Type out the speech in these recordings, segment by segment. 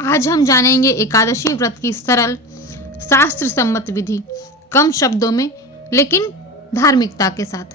आज हम जानेंगे एकादशी व्रत की सरल शास्त्र सम्मत विधि, कम शब्दों में लेकिन धार्मिकता के साथ।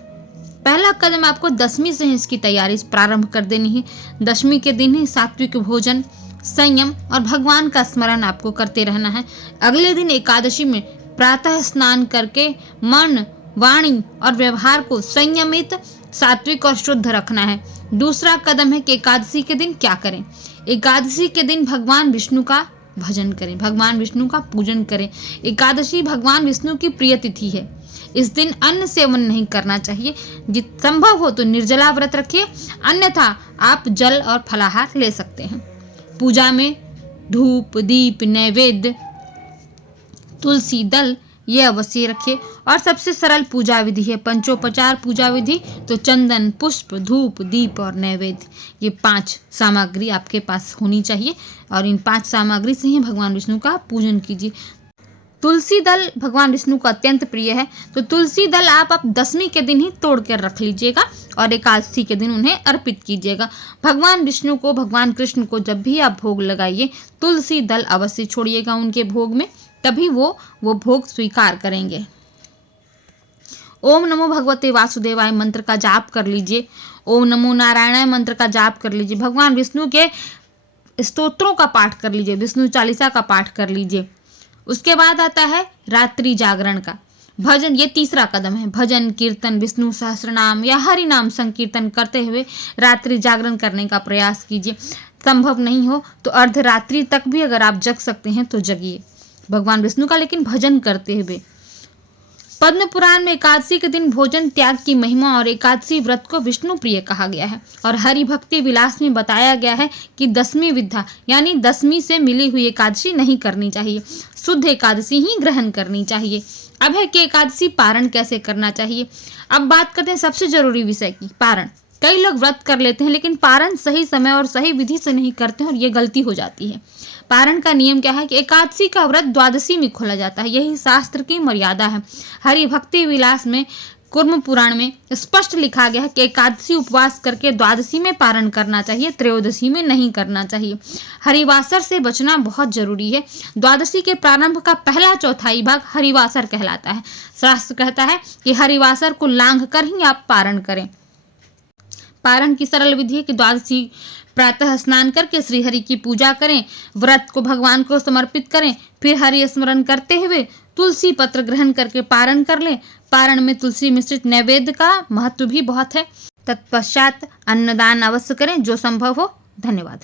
पहला कदम आपको दशमी से ही इसकी तैयारी प्रारंभ कर देनी है। दशमी के दिन ही सात्विक भोजन, संयम और भगवान का स्मरण आपको करते रहना है। अगले दिन एकादशी में प्रातः स्नान करके मन, वाणी और व्यवहार को संयमित, सात्विक और शुद्ध रखना है। दूसरा कदम है कि एकादशी के दिन क्या करें। एकादशी के दिन भगवान विष्णु का भजन करें, भगवान विष्णु का पूजन करें। एकादशी भगवान विष्णु की प्रिय तिथि है। इस दिन अन्न सेवन नहीं करना चाहिए। जित संभव हो तो निर्जला व्रत रखिए, अन्यथा आप जल और फलाहार ले सकते हैं। पूजा में धूप, दीप, नैवेद्य, तुलसी दल ये अवश्य रखिए। और सबसे सरल पूजा विधि है पंचोपचार पूजा विधि। तो चंदन, पुष्प, धूप, दीप और नैवेद्य, ये 5 सामग्री आपके पास होनी चाहिए और इन 5 सामग्री से ही भगवान विष्णु का पूजन कीजिए। तुलसी दल भगवान विष्णु को अत्यंत प्रिय है, तो तुलसी दल आप दशमी के दिन ही तोड़ कर रख लीजिएगा और एकादशी के दिन उन्हें अर्पित कीजिएगा। भगवान विष्णु को, भगवान कृष्ण को जब भी आप भोग लगाइए, तुलसी दल अवश्य छोड़िएगा उनके भोग में, तभी वो भोग स्वीकार करेंगे। ओम नमो भगवते वासुदेवाय मंत्र का जाप कर लीजिए। ओम नमो नारायणाय मंत्र का जाप कर लीजिए। भगवान विष्णु के स्तोत्रों का पाठ कर लीजिए, विष्णु चालीसा का पाठ कर लीजिए। उसके बाद आता है रात्रि जागरण का भजन। ये तीसरा कदम है। भजन, कीर्तन, विष्णु सहस्त्रनाम या हरि नाम संकीर्तन करते हुए रात्रि जागरण करने का प्रयास कीजिए। संभव नहीं हो तो अर्धरात्रि तक भी अगर आप जग सकते हैं तो जगिए भगवान विष्णु का, लेकिन भजन करते हुए। पद्म पुराण में एकादशी के दिन भोजन त्याग की महिमा और एकादशी व्रत को विष्णु प्रिय कहा गया है। और हरि भक्ति विलास में बताया गया है कि दशमी विद्या यानी दशमी से मिली हुई एकादशी नहीं करनी चाहिए, शुद्ध एकादशी ही ग्रहण करनी चाहिए। अब है कि एकादशी पारण कैसे करना चाहिए। अब बात करते हैं सबसे जरूरी विषय की, पारण। कई लोग व्रत कर लेते हैं लेकिन पारण सही समय और सही विधि से नहीं करते हैं और ये गलती हो जाती है। पारण का नियम क्या है कि एकादशी का व्रत द्वादशी में खोला जाता है, यही शास्त्र की मर्यादा है। हरि भक्ति विलास में कूर्म पुराण में स्पष्ट लिखा गया है कि एकादशी उपवास करके द्वादशी में पारण करना चाहिए, त्रयोदशी में नहीं करना चाहिए। हरिवासर से बचना बहुत जरूरी है। द्वादशी के प्रारंभ का पहला चौथाई भाग हरिवासर कहलाता है। शास्त्र कहता है कि हरिवासर को लांघ कर ही आप पारण करें। पारण की सरल विधि है कि द्वादशी प्रातः स्नान करके श्रीहरि की पूजा करें, व्रत को भगवान को समर्पित करें, फिर हरि स्मरण करते हुए तुलसी पत्र ग्रहण करके पारण कर लें। पारण में तुलसी मिश्रित नैवेद्य का महत्व भी बहुत है। तत्पश्चात अन्नदान अवश्य करें जो संभव हो। धन्यवाद।